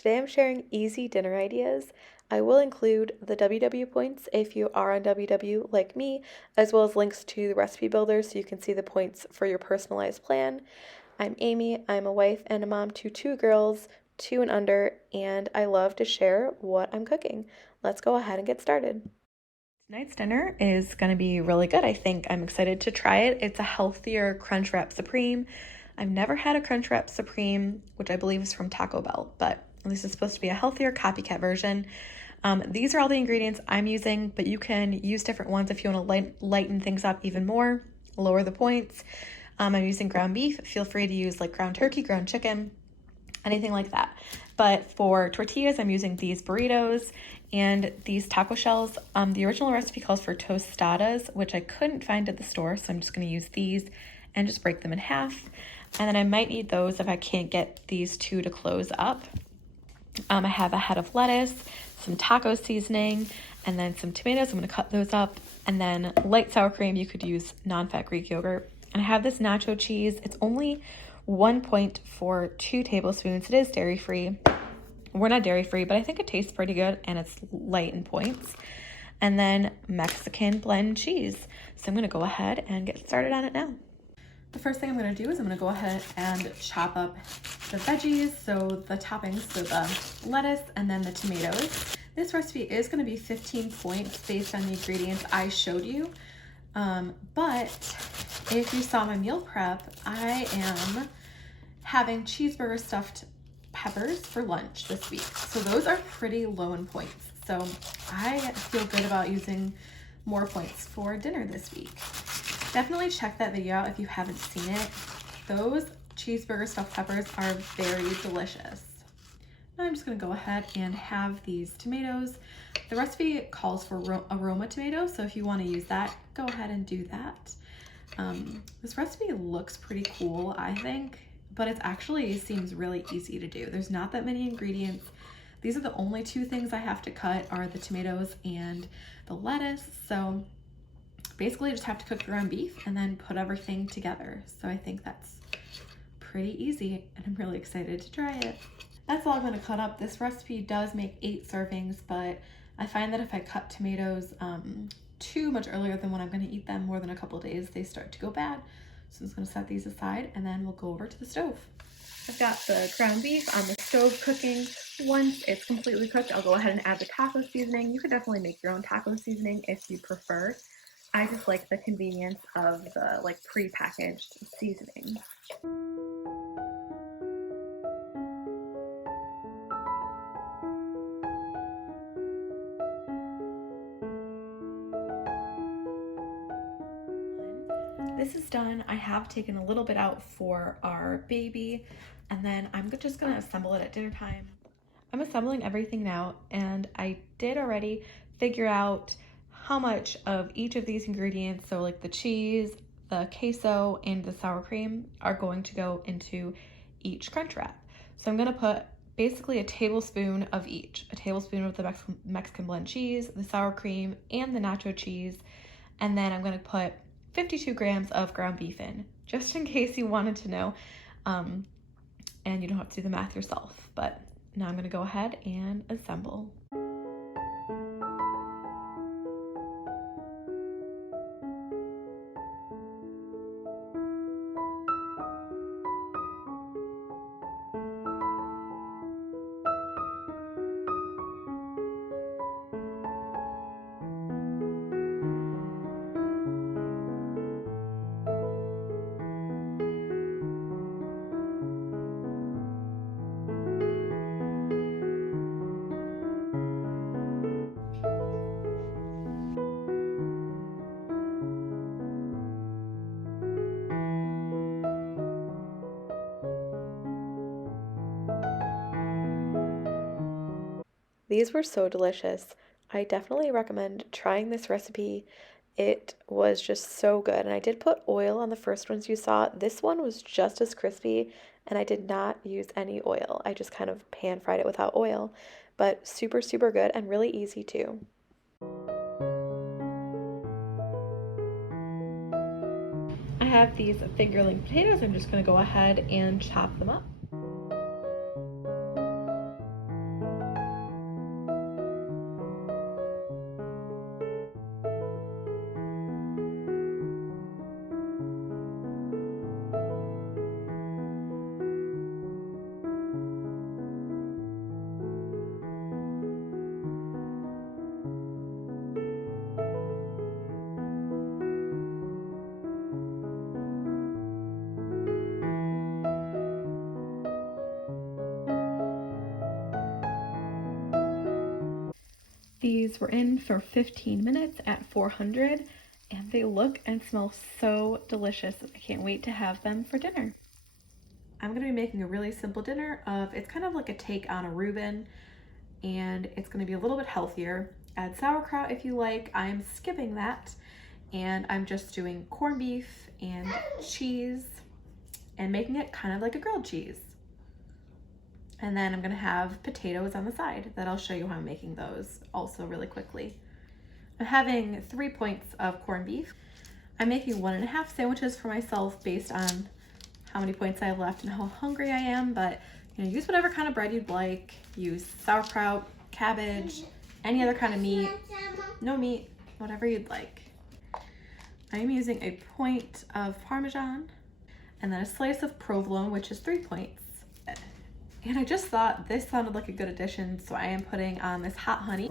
Today I'm sharing easy dinner ideas. I will include the WW points if you are on WW like me, as well as links to the recipe builder so you can see the points for your personalized plan. I'm Amy, I'm a wife and a mom to two girls, 2 and under, and I love to share what I'm cooking. Let's go ahead and get started. Tonight's dinner is going to be really good, I think. I'm excited to try it. It's a healthier Crunchwrap Supreme. I've never had a Crunchwrap Supreme, which I believe is from Taco Bell, but this is supposed to be a healthier copycat version. These are all the ingredients I'm using, but you can use different ones if you want to lighten things up even more, lower the points. I'm using ground beef. Feel free to use like ground turkey, ground chicken, anything like that. But for tortillas, I'm using these burritos and these taco shells. The original recipe calls for tostadas, which I couldn't find at the store, so I'm just going to use these and just break them in half. And then I might need those if I can't get these two to close up. I have a head of lettuce, some taco seasoning, and then some tomatoes. I'm going to cut those up. And then light sour cream. You could use non-fat Greek yogurt. And I have this nacho cheese. It's only 1 point for 2 tablespoons. It is dairy-free. We're not dairy-free, but I think it tastes pretty good, and it's light in points. And then Mexican blend cheese. So I'm going to go ahead and get started on it now. The first thing I'm going to do is I'm going to go ahead and chop up the veggies, so the toppings, so the lettuce and then the tomatoes. This recipe is going to be 15 points based on the ingredients I showed you. But if you saw my meal prep, I am having cheeseburger stuffed peppers for lunch this week. So those are pretty low in points. So I feel good about using more points for dinner this week. Definitely check that video out if you haven't seen it. Those cheeseburger stuffed peppers are very delicious. Now I'm just gonna go ahead and have these tomatoes. The recipe calls for aroma tomatoes, so if you wanna use that, go ahead and do that. This recipe looks pretty cool, I think, but it actually seems really easy to do. There's not that many ingredients. These are the only 2 things I have to cut are the tomatoes and the lettuce. So basically I just have to cook the ground beef and then put everything together. So I think that's pretty easy and I'm really excited to try it. That's all I'm going to cut up. This recipe does make 8 servings, but I find that if I cut tomatoes too much earlier than when I'm going to eat them, more than a couple of days, they start to go bad. So I'm just going to set these aside and then we'll go over to the stove. I've got the ground beef on the stove cooking. Once it's completely cooked, I'll go ahead and add the taco seasoning. You could definitely make your own taco seasoning if you prefer. I just like the convenience of the like pre-packaged seasoning. This is done. I have taken a little bit out for our baby, and then I'm just gonna assemble it at dinner time. I'm assembling everything now, and I did already figure out how much of each of these ingredients, so like the cheese, the queso, and the sour cream, are going to go into each crunch wrap. So I'm gonna put basically a tablespoon of each. A tablespoon of the Mexican blend cheese, the sour cream, and the nacho cheese. And then I'm gonna put 52 grams of ground beef in, just in case you wanted to know. And you don't have to do the math yourself. But now I'm gonna go ahead and assemble. These were so delicious. I definitely recommend trying this recipe. It was just so good. And I did put oil on the first ones you saw. This one was just as crispy, and I did not use any oil. I just kind of pan fried it without oil, but super, super good and really easy too. I have these fingerling potatoes. I'm just going to go ahead and chop them up. These were in for 15 minutes at 400, and they look and smell so delicious. I can't wait to have them for dinner. I'm gonna be making a really simple dinner it's kind of like a take on a Reuben, and it's gonna be a little bit healthier. Add sauerkraut if you like. I'm skipping that, and I'm just doing corned beef and cheese and making it kind of like a grilled cheese. And then I'm gonna have potatoes on the side that I'll show you how I'm making those also really quickly. I'm having 3 points of corned beef. I'm making 1.5 sandwiches for myself based on how many points I have left and how hungry I am, but you know, use whatever kind of bread you'd like. Use sauerkraut, cabbage, any other kind of meat, no meat, whatever you'd like. I'm using a point of Parmesan and then a slice of provolone, which is 3 points. And I just thought this sounded like a good addition, so I am putting on this hot honey.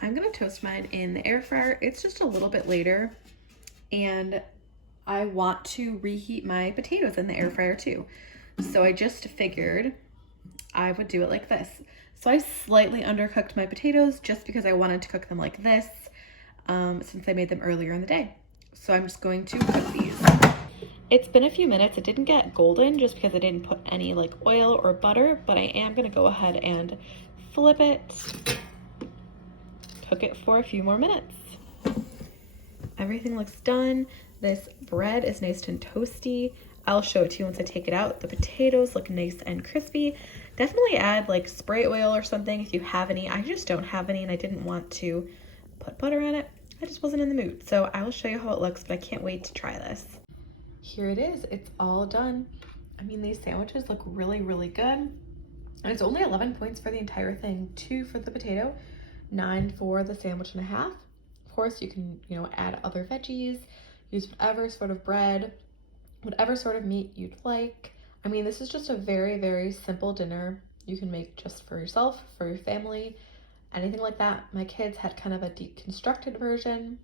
I'm gonna toast mine in the air fryer. It's just a little bit later, and I want to reheat my potatoes in the air fryer too. So I just figured I would do it like this. So I slightly undercooked my potatoes just because I wanted to cook them like this, since I made them earlier in the day. So I'm just going to cook these. It's been a few minutes. It didn't get golden just because I didn't put any like oil or butter, but I am gonna go ahead and flip it, cook it for a few more minutes. Everything looks done. This bread is nice and toasty. I'll show it to you once I take it out. The potatoes look nice and crispy. Definitely add like spray oil or something if you have any. I just don't have any, and I didn't want to put butter on it. I just wasn't in the mood. So I will show you how it looks, but I can't wait to try this. Here it is. It's all done. I mean, these sandwiches look really, really good. And it's only 11 points for the entire thing, 2 for the potato, 9 for the sandwich and a half. Of course, you can, you know, add other veggies, use whatever sort of bread, whatever sort of meat you'd like. I mean, this is just a very, very simple dinner you can make just for yourself, for your family, anything like that. My kids had kind of a deconstructed version.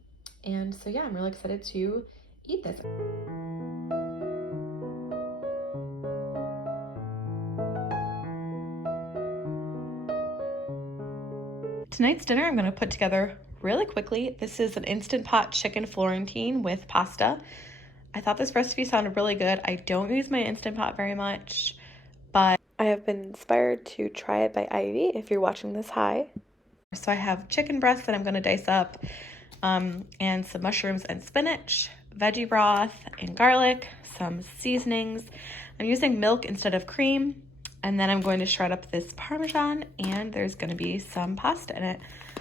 And so yeah, I'm really excited to eat this. Tonight's dinner I'm going to put together really quickly. This is an Instant Pot chicken Florentine with pasta. I thought this recipe sounded really good. I don't use my Instant Pot very much, but I have been inspired to try it by Ivy if you're watching this. Hi. So I have chicken breasts that I'm going to dice up, and some mushrooms and spinach, veggie broth and garlic, some seasonings. I'm using milk instead of cream. And then I'm going to shred up this Parmesan, and there's going to be some pasta in it.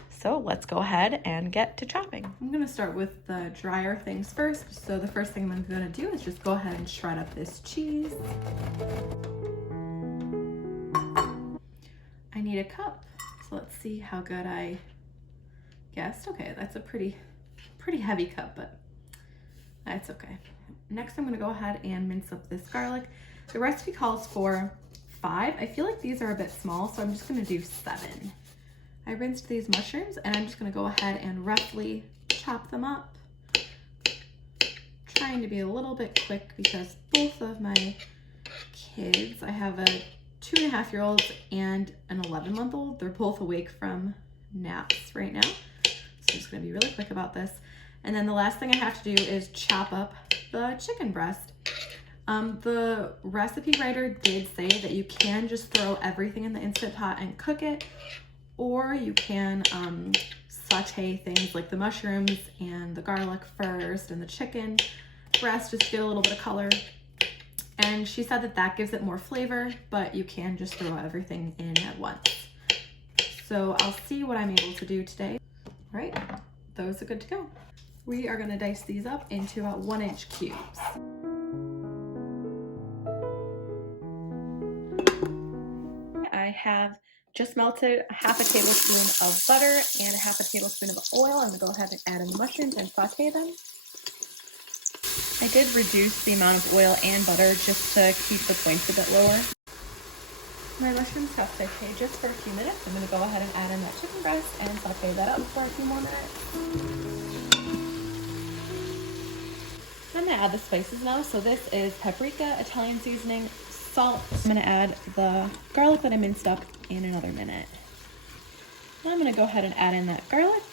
So let's go ahead and get to chopping. I'm going to start with the drier things first. So the first thing I'm going to do is just go ahead and shred up this cheese. I need a cup. So let's see how good I guessed. Okay, that's a pretty heavy cup, but that's okay. Next, I'm going to go ahead and mince up this garlic. The recipe calls for 5. I feel like these are a bit small, so I'm just gonna do 7. I rinsed these mushrooms, and I'm just gonna go ahead and roughly chop them up. Trying to be a little bit quick because both of my kids, I have a 2.5-year-old and an 11-month-old. They're both awake from naps right now. So I'm just gonna be really quick about this. And then the last thing I have to do is chop up the chicken breast. The recipe writer did say that you can just throw everything in the Instant Pot and cook it, or you can saute things like the mushrooms and the garlic first and the chicken breast just to get a little bit of color. And she said that that gives it more flavor, but you can just throw everything in at once. So I'll see what I'm able to do today. All right, those are good to go. We are gonna dice these up into about 1-inch cubes. I have just melted a 1/2 tablespoon of butter and a 1/2 tablespoon of oil. I'm gonna go ahead and add in the mushrooms and saute them. I did reduce the amount of oil and butter just to keep the points a bit lower. My mushrooms have sauteed just for a few minutes. I'm gonna go ahead and add in that chicken breast and saute that up for a few more minutes. I'm gonna add the spices now. So this is paprika, Italian seasoning, salt. I'm gonna add the garlic that I minced up in another minute. I'm going to go ahead and add in that garlic.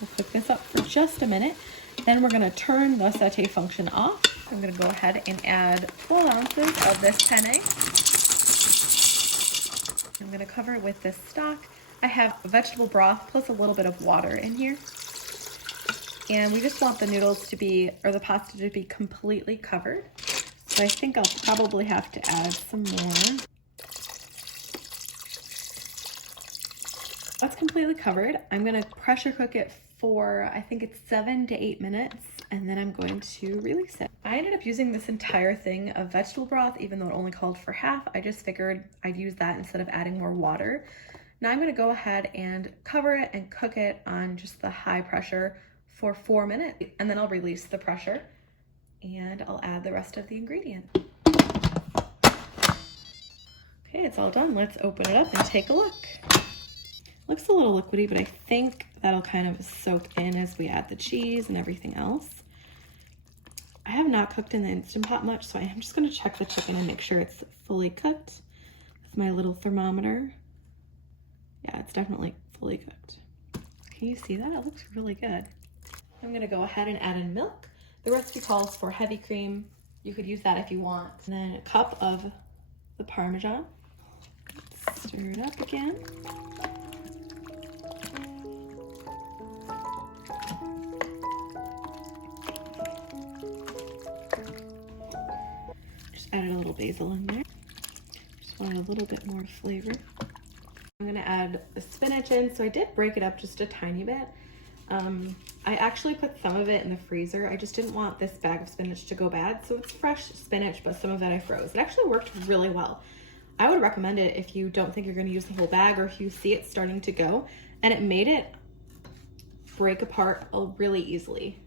We'll cook this up for just a minute. Then we're going to turn the saute function off. I'm going to go ahead and add 12 ounces of this penne. I'm going to cover it with this stock. I have vegetable broth plus a little bit of water in here. And we just want the noodles to be, or the pasta to be completely covered. So I think I'll probably have to add some more. That's completely covered. I'm gonna pressure cook it for, I think it's 7 to 8 minutes, and then I'm going to release it. I ended up using this entire thing of vegetable broth, even though it only called for half. I just figured I'd use that instead of adding more water. Now I'm gonna go ahead and cover it and cook it on just the high pressure for 4 minutes, and then I'll release the pressure and I'll add the rest of the ingredient. Okay, it's all done. Let's open it up and take a look. Looks a little liquidy, but I think that'll kind of soak in as we add the cheese and everything else. I have not cooked in the Instant Pot much, so I am just gonna check the chicken and make sure it's fully cooked with my little thermometer. Yeah, it's definitely fully cooked. Can you see that? It looks really good. I'm gonna go ahead and add in milk. The recipe calls for heavy cream. You could use that if you want. And then a cup of the Parmesan. Stir it up again. Just added a little basil in there. Just wanted a little bit more flavor. I'm gonna add the spinach in. So I did break it up just a tiny bit. I actually put some of it in the freezer. I just didn't want this bag of spinach to go bad. So it's fresh spinach, but some of it I froze. It actually worked really well. I would recommend it if you don't think you're going to use the whole bag, or if you see it starting to go, and it made it break apart really easily.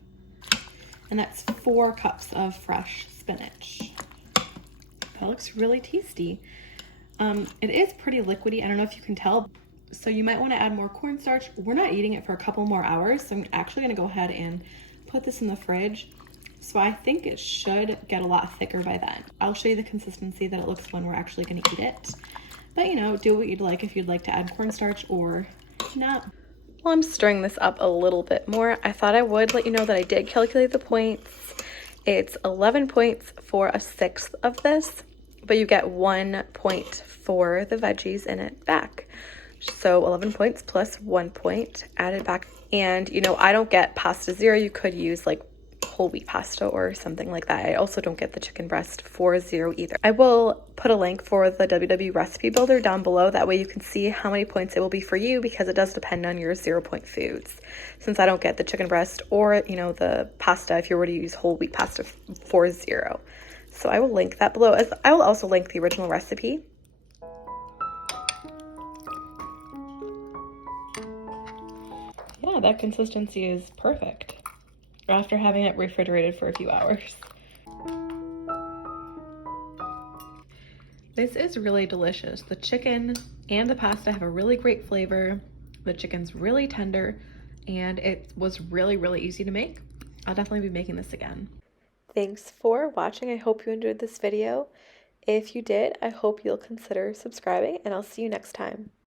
And that's 4 cups of fresh spinach. That looks really tasty. It is pretty liquidy. I don't know if you can tell. So you might want to add more cornstarch. We're not eating it for a couple more hours, so I'm actually going to go ahead and put this in the fridge. So I think it should get a lot thicker by then. I'll show you the consistency that it looks when we're actually going to eat it. But you know, do what you'd like if you'd like to add cornstarch or not. While I'm stirring this up a little bit more, I thought I would let you know that I did calculate the points. It's 11 points for a sixth of this, but you get 1 point for the veggies in it back. So 11 points plus 1 point added back. And you know, I don't get pasta zero. You could use like whole wheat pasta or something like that. I also don't get the chicken breast for zero either. I will put a link for the WW recipe builder down below. That way you can see how many points it will be for you, because it does depend on your 0 point foods. Since I don't get the chicken breast or, you know, the pasta, if you were to use whole wheat pasta for 0. So I will link that below. I will also link the original recipe. Yeah, that consistency is perfect after having it refrigerated for a few hours. This is really delicious. The chicken and the pasta have a really great flavor. The chicken's really tender, and it was really, really easy to make. I'll definitely be making this again. Thanks for watching. I hope you enjoyed this video. If you did, I hope you'll consider subscribing, and I'll see you next time.